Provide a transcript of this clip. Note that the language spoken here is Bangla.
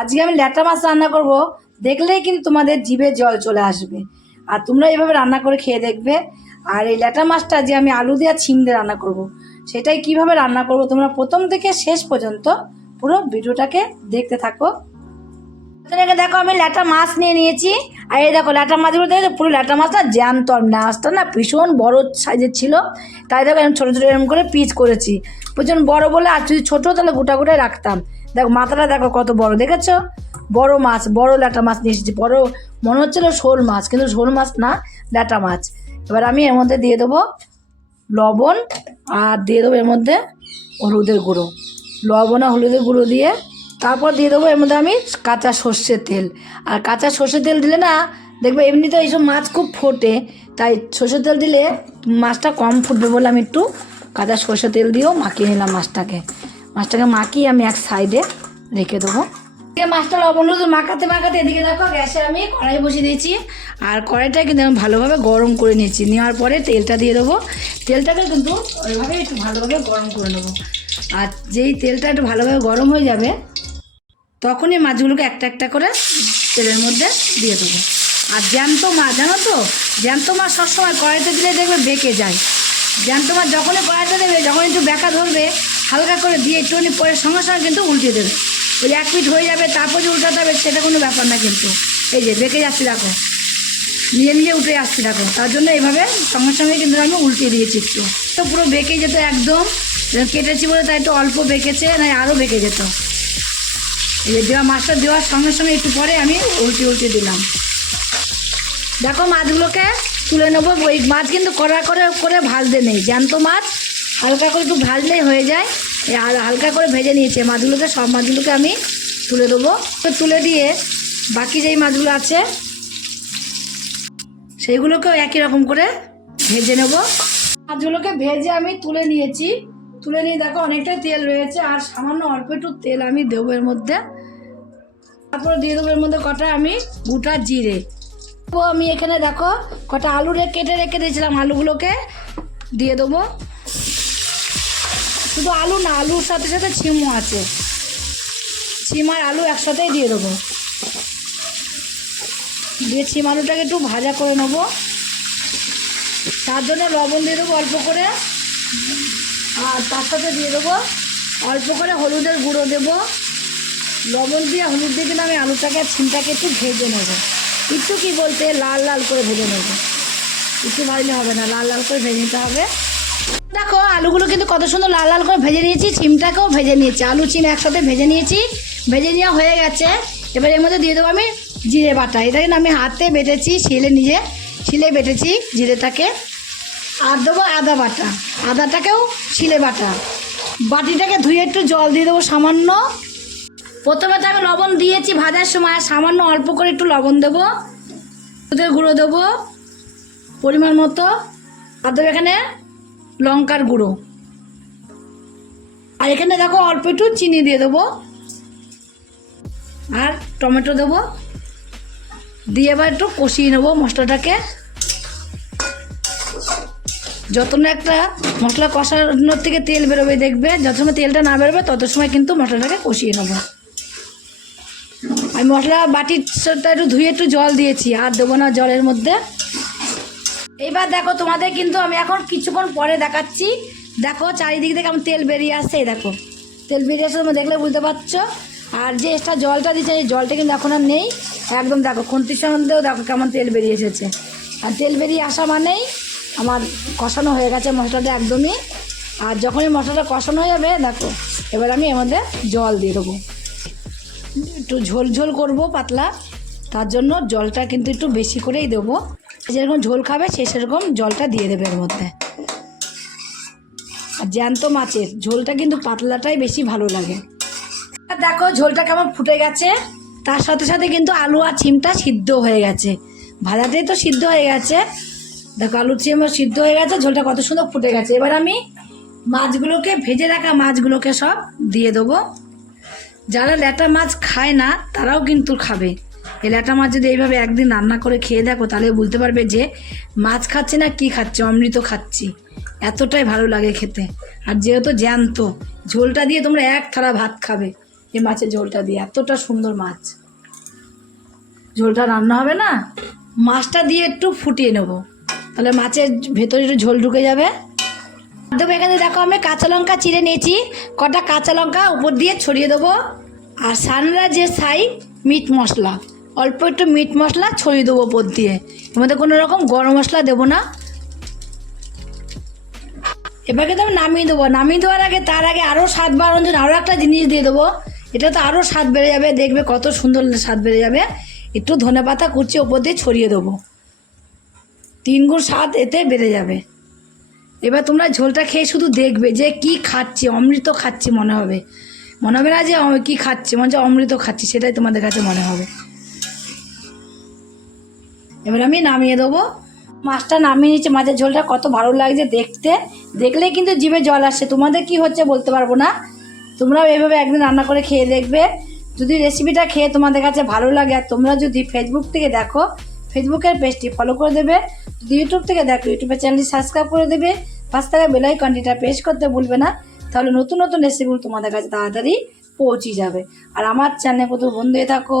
আজকে আমি ল্যাটা মাছ রান্না করব। দেখলেই কিন্তু তোমাদের জিভে জল চলে আসবে। আর তোমরা এভাবে রান্না করে খেয়ে দেখবে। আর এই ল্যাটা মাছটা যে আমি আলু দিয়ে ছিম দিয়ে রান্না করব। সেটাই কীভাবে রান্না করব তোমরা প্রথম থেকে শেষ পর্যন্ত পুরো ভিডিওটাকে দেখতে থাকো। দেখো আমি ল্যাটা মাছ নিয়ে নিয়েছি। আর এই দেখো ল্যাটা মাছগুলো দেখো পুরো ল্যাটা মাছটা জ্যান্ত। মাছটা না ভীষণ বড় সাইজের ছিল। তাই দেখো এরকম ছোটো ছোটো এরকম করে পিচ করেছি। ভীষণ বড় বলে আর যদি ছোটো তাহলে গোটা গোটাই রাখতাম। দেখো, মাথাটা দেখো কত বড়, দেখেছ? বড় মাছ, বড় ল্যাটা মাছ নিয়ে এসেছি। বড়, মনে হচ্ছিল শোল মাছ, কিন্তু শোল মাছ না, ল্যাটা মাছ। এবার আমি এর মধ্যে দিয়ে দেবো লবণ আর দিয়ে দেবো এর মধ্যে হলুদের গুঁড়ো। লবণ আর হলুদের গুঁড়ো দিয়ে তারপর দিয়ে দেবো এর মধ্যে আমি কাঁচা সর্ষের তেল। আর কাঁচা সর্ষের তেল দিলে না, দেখবে এমনিতে এইসব মাছ খুব ফোটে, তাই সর্ষের তেল দিলে মাছটা কম ফুটবে বলে আমি একটু কাঁচা সর্ষের তেল দিয়েও মাখিয়ে নিলাম মাছটাকে। মাছটাকে মাখিয়ে আমি এক সাইডে রেখে দেবো। মাছটা লবণ হলুদ মাখাতে মাখাতে এদিকে দেখো গ্যাসে আমি কড়াই বসিয়ে দিয়েছি। আর কড়াইটা কিন্তু আমি ভালোভাবে গরম করে নিয়েছি। নেওয়ার পরে তেলটা দিয়ে দেবো। তেলটাকে কিন্তু ওইভাবে একটু ভালোভাবে গরম করে নেব। আর যেই তেলটা একটু ভালোভাবে গরম হয়ে যাবে, তখনই মাছগুলোকে একটা একটা করে তেলের মধ্যে দিয়ে দেবো। আর জ্যান্ত মাছ জানো তো? জ্যান্ত মাছ সবসময় কড়াইতে দিলে দেখবে বেঁকে যায়। জ্যান্ত মাছ যখনই কড়াইতে দেবে যখন একটু বেঁকা ধরবে হালকা করে দিয়ে একটুখানি পরে সঙ্গে সঙ্গে কিন্তু উল্টে দেবে। ওই এক পিঠ হয়ে যাবে, তারপর যে উল্টাতে হবে সেটা কোনো ব্যাপার না কিন্তু। এই যে বেঁকে যাচ্ছি দেখো। নিজে নিজে উঠে আসছি দেখো। তার জন্য এইভাবে সঙ্গে সঙ্গে কিন্তু আমি উল্টে দিয়েছি একটু। তো পুরো বেঁকে যেত একদম। কেটেছি বলে তাই একটু অল্প বেঁকেছে না আরও বেঁকে যেত। এই যে দেওয়া মাছটা দেওয়ার সঙ্গে সঙ্গে একটু পরে আমি উল্টে উল্টে দিলাম। দেখো মাছগুলোকে তুলে নেব। ওই মাছ কিন্তু কড়া করে করে ভাজতে নেই। জ্যান্ত মাছ হালকা করে একটু ভাজলেই হয়ে যায়। আর হালকা করে ভেজে নিয়েছে। মাছগুলোকে সব মাছগুলোকে আমি তুলে দেবো। তুলে দিয়ে বাকি যেই মাছগুলো আছে, সেইগুলোকেও একই রকম করে ভেজে নেব। মাছগুলোকে ভেজে আমি তুলে নিয়েছি। তুলে নিয়ে দেখো, অনেকটাই তেল রয়েছে আর সামান্য অল্প একটু তেল আমি দেবো এর মধ্যে। তারপরে দিয়ে দেবো এর মধ্যে কটা আমি গোটা জিরে। আমি এখানে দেখো, কটা আলু কেটে রেখে দিয়েছিলাম আলুগুলোকে। দিয়ে দেবো। শুধু আলু না, আলুর সাথে সাথে ছিমও আছে। ছিম আর আলু একসাথেই দিয়ে দেবো। দিয়ে ছিম আলুটাকে একটু ভাজা করে নেব। তার জন্য লবণ দিয়ে দেবো অল্প করে। আর তার সাথে দিয়ে দেবো অল্প করে হলুদের গুঁড়ো দেবো। লবণ দিয়ে হলুদ দিয়ে দিলে আমি আলুটাকে ছিমটাকে একটু ভেজে নেব। একটু কি বলতে, লাল লাল করে ভেজে নেব। একটু ভাজলে হবে না, লাল লাল করে ভেজে নিতে হবে। দেখো, আলুগুলো কিন্তু কত সুন্দর লাল লাল করে ভেজে নিয়েছি ছিমটাকেও ভেজে নিয়েছি। আলু চিম একসাথে ভেজে নিয়েছি, ভেজে নেওয়া হয়ে গেছে। এবার এর মধ্যে দিয়ে দেবো আমি জিরে বাটা। এটা কিন্তু আমি হাতে বেটেছি, শিলে নিজে, শিলে বেটেছি জিরেটাকে। আর দেবো আদা বাটা। আদাটাকেও শিলে বাটা। বাটিটাকে ধুয়ে একটু জল দিয়ে দেবো সামান্য। প্রথমে তো আমি লবণ দিয়েছি ভাজার সময় সামান্য অল্প করে একটু লবণ দেবো। দুধের গুঁড়ো দেবো, পরিমাণ মতো। আর দেবো এখানে লঙ্কার গুঁড়ো। আর এখানে দেখো অল্প একটু চিনি দিয়ে দেবো। আর টমেটো দেবো। দিয়ে এবার একটু কষিয়ে নেব মশলাটাকে। যত না একটা মশলা কষানোর থেকে তেল বেরোবে দেখবে, যত সময় তেলটা না বেরোবে, তত সময় কিন্তু মশলাটাকে কষিয়ে নেব। আমি মশলা সাথে একটু ধুয়ে একটু জল দিয়েছি, আর দেবো না জলের মধ্যে। এইবার দেখো, তোমাদের কিন্তু আমি এখন কিছুক্ষণ পরে দেখাচ্ছি। দেখো, চারিদিক থেকে আমার তেল বেরিয়ে আসছে দেখো। তেল বেরিয়ে আসছে তোমরা দেখলে বুঝতে পারছ। আর যে এক্সট্রা জলটা দিচ্ছে, এই জলটা কিন্তু এখন আর নেই। একদম দেখো, খুন্তির সম্বন্ধেও দেখো কেমন তেল বেরিয়ে এসেছে। আর তেল বেরিয়ে আসা মানেই আমার কষানো হয়ে গেছে মশলাটা একদমই। আর যখনই মশলাটা কষানো হয়ে যাবে, দেখো, এবার আমি এর মধ্যে জল দিয়ে দেবো। একটু ঝোল ঝোল করব পাতলা, তার জন্য জলটা কিন্তু একটু বেশি করেই দেবো। যেরকম ঝোল খাবে, সে সেরকম জলটা দিয়ে দেবে এর মধ্যে। আর জ্যান্ত মাছের, ঝোলটা কিন্তু পাতলাটাই বেশি ভালো লাগে। দেখো, ঝোলটা কেমন ফুটে গেছে। তার সাথে সাথে কিন্তু আলু আর ছিমটা সিদ্ধ হয়ে গেছে। ভাজাতেই তো সিদ্ধ হয়ে গেছে। দেখো, আলু চিম সিদ্ধ হয়ে গেছে, ঝোলটা কত সুন্দর ফুটে গেছে। এবার আমি মাছগুলোকে, ভেজে রাখা মাছগুলোকে সব দিয়ে দেবো। যারা ল্যাটা মাছ খায় না, তারাও কিন্তু খাবে। এই ল্যাটা মাছ যদি এইভাবে একদিন রান্না করে খেয়ে দেখো, তাহলে বুঝতে পারবে যে মাছ খাচ্ছে না কি খাচ্ছে, অমৃত খাচ্ছি। এতটাই ভালো লাগে খেতে। আর যেহেতু জ্যান্ত, ঝোলটা দিয়ে তোমরা এক থালা ভাত খাবে, এই মাছের ঝোলটা দিয়ে। এতটা সুন্দর মাছ। ঝোলটা রান্না হবে না? মাছটা দিয়ে একটু ফুটিয়ে নেব। তাহলে মাছের ভেতরে একটু ঝোল ঢুকে যাবে। দেবো এখানে দেখো, আমি কাঁচা লঙ্কা চিড়ে নিয়েছি। কটা কাঁচা লঙ্কা উপর দিয়ে ছড়িয়ে দেবো। আর সানরা যে ছাই মিট মশলা। অল্প একটু মিট মশলা ছড়িয়ে দেবো উপর দিয়ে। এর মধ্যে কোনো রকম গরম মশলা দেবো না। এবার তো আমি নামিয়ে দেবো। নামিয়ে দেওয়ার আগে তার আগে আরও স্বাদ বাড়ানোর জন্য আরও একটা জিনিস দিয়ে দেবো। এটা তো আরও স্বাদ বেড়ে যাবে, দেখবে কত সুন্দর স্বাদ বেড়ে যাবে। একটু ধনে পাতা কুচি ওপর দিয়ে ছড়িয়ে দেবো। তিন গুণ স্বাদ এতে বেড়ে যাবে। এবার তোমরা ঝোলটা খেয়ে শুধু দেখবে যে কি খাচ্ছি, অমৃত খাচ্ছি মনে হবে। মনে হবে না যে কি খাচ্ছি? মনে হচ্ছে অমৃত খাচ্ছি, সেটাই তোমাদের কাছে মনে হবে। এবার আমি নামিয়ে দেবো। মাছটা নামিয়ে নিচ্ছে। মাছের ঝোলটা কত ভালো লাগছে দেখতে। দেখলে কিন্তু জিভে জল আসছে তোমাদের কি হচ্ছে বলতে পারব না। তোমরাও এইভাবে একদিন রান্না করে খেয়ে দেখবে। যদি রেসিপিটা খেয়ে তোমাদের কাছে ভালো লাগে আর তোমরা যদি ফেসবুক থেকে দেখো ফেসবুকের পেজটি ফলো করে দেবে। যদি ইউটিউব থেকে দেখো ইউটিউবের চ্যানেলটি সাবস্ক্রাইব করে দেবে। পাঁচ টাকা বেলাইকনটিটা প্রেস করতে ভুলবে না। তাহলে নতুন নতুন রেসিপিগুলো তোমাদের কাছে তাড়াতাড়ি পৌঁছে যাবে। আর আমার চ্যানেলে কত বন্ধু হয়ে থাকো।